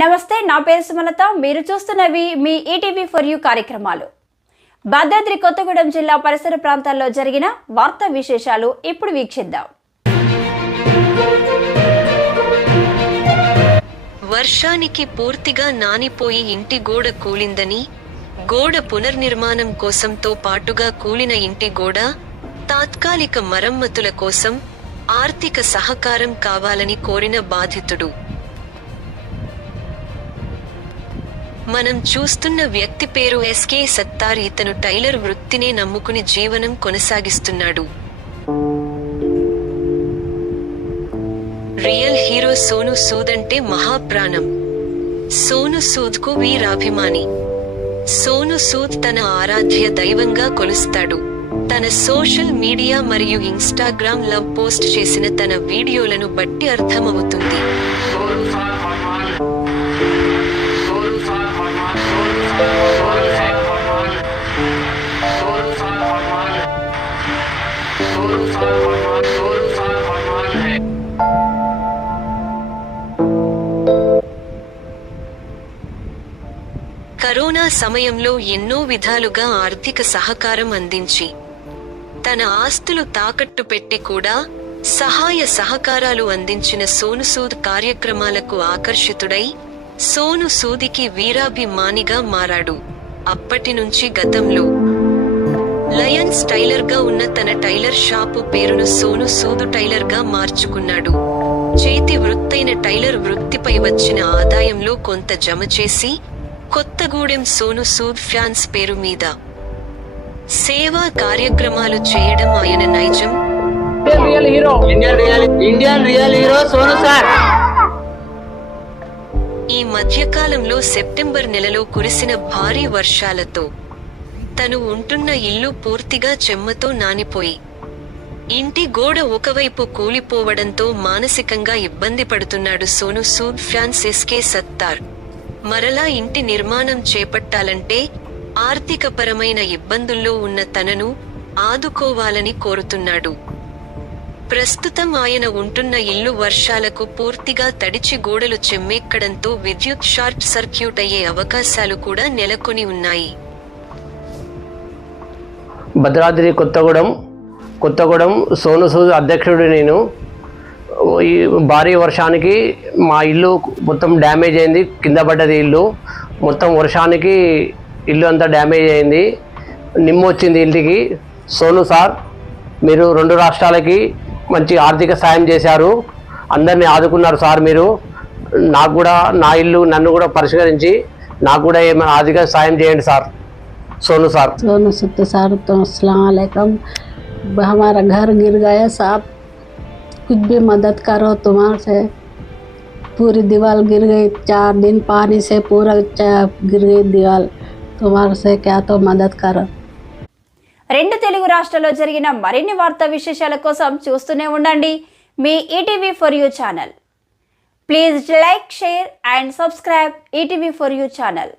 నమస్తే, నా పేరు సుమలత. మీరు చూస్తున్నవి మీ ఈటీవీ ఫర్ యూ కార్యక్రమాలు. భద్రాద్రి కొత్తగూడెం జిల్లా పరిసర ప్రాంతాల్లో జరిగిన వార్తా విశేషాలు ఇప్పుడు వీక్షిద్దాం. వర్షానికి పూర్తిగా నానిపోయి ఇంటి గోడ కూలిందని, గోడ పునర్నిర్మాణం కోసంతో పాటుగా కూలిన ఇంటి గోడ తాత్కాలిక మరమ్మతుల కోసం ఆర్థిక సహకారం కావాలని కోరిన బాధితుడు. మనం చూస్తున్న వ్యక్తి పేరు ఎస్కే సత్తార్. ఇతను టైలర్ వృత్తినే నమ్ముకుని జీవనం కొనసాగిస్తున్నాడు. రియల్ హీరో సోను సూద్ అంటే మహాప్రాణం. సోను సూద్ కు వీరాభిమాని. సోను సూద్ తన ఆరాధ్య దైవంగా కొలుస్తాడు. తన సోషల్ మీడియా మరియు ఇన్స్టాగ్రామ్ లవ్ పోస్ట్ చేసిన తన వీడియోలను బట్టి అర్థమవుతుంది. కరోనా సమయంలో ఎన్నో విధాలుగా ఆర్థిక సహకారం అందించి, తన ఆస్తులు తాకట్టు పెట్టి కూడా సహాయ సహకారాలు అందించిన సోను సూద్ కార్యక్రమాలకు ఆకర్షితుడై సోను సూదికి వీరాభిమానిగా మారాడు. అప్పటి నుంచి గతంలో లయన్స్ టైలర్ గా ఉన్న తన టైలర్ షాపు పేరును సోను సూదు టైలర్ గా మార్చుకున్నాడు. చేతి వృత్తైన టైలర్ వృత్తిపై వచ్చిన ఆదాయంలో కొంత జమ చేసి కొత్తగూడెం సోను సూద్ ఫ్యాన్స్ పేరు మీద సేవా కార్యక్రమాలు చేయడం ఆయన నైజం. ఈ మధ్యకాలంలో సెప్టెంబర్ నెలలో కురిసిన భారీ వర్షాలతో తను ఉంటున్న ఇల్లు పూర్తిగా చెమ్మతో నానిపోయి, ఇంటి గోడ ఒకవైపు కూలిపోవడంతో మానసికంగా ఇబ్బంది పడుతున్నాడు సోను సూద్ ఫ్యాన్స్ ఎస్కే సత్తార్. మరలా ఇంటి నిర్మాణం చేపట్టాలంటే ఆర్థికపరమైన ఇబ్బందుల్లో ఉన్న తనను ఆదుకోవాలని కోరుతున్నాడు. ప్రస్తుతం ఆయన ఉంటున్న ఇల్లు వర్షాలకు పూర్తిగా తడిచి గోడలు చెమ్మెక్కడంతో విద్యుత్ షార్ట్ సర్క్యూట్ అయ్యే అవకాశాలు కూడా నెలకొని ఉన్నాయి. భద్రాద్రి కొత్తగూడెం సోను సూద్ అధ్యక్షుడు నేను. ఈ భారీ వర్షానికి మా ఇల్లు మొత్తం డ్యామేజ్ అయింది. కింద పడ్డది ఇల్లు మొత్తం. వర్షానికి ఇల్లు అంతా డ్యామేజ్ అయింది. నిమ్మొచ్చింది ఇంటికి. సోను సార్, మీరు 2 రాష్ట్రాలకి మంచి ఆర్థిక సాయం చేశారు. అందరినీ ఆదుకున్నారు సార్. మీరు నాకు కూడా నా ఇల్లు నన్ను కూడా పరిష్కరించి నాకు కూడా ఏమైనా ఆర్థిక సాయం చేయండి సార్. सोनू सूद साहब तो अस्सलाम वालेकुम. हमारा घर गिर गया साहब, कुछ भी मदद करो. तुम्हारे से पूरी दीवार गिर गई. 4 दिन पानी से पूरा गिर गई दीवार. तुम्हारे से क्या तो मदद करो. రెండు తెలుగు రాష్ట్రాల్లో జరిగిన మరిన్ని వార్తా విశేషాల కోసం చూస్తూనే ఉండండి మీ ETV for you channel. Please like, share and subscribe ETV for you channel.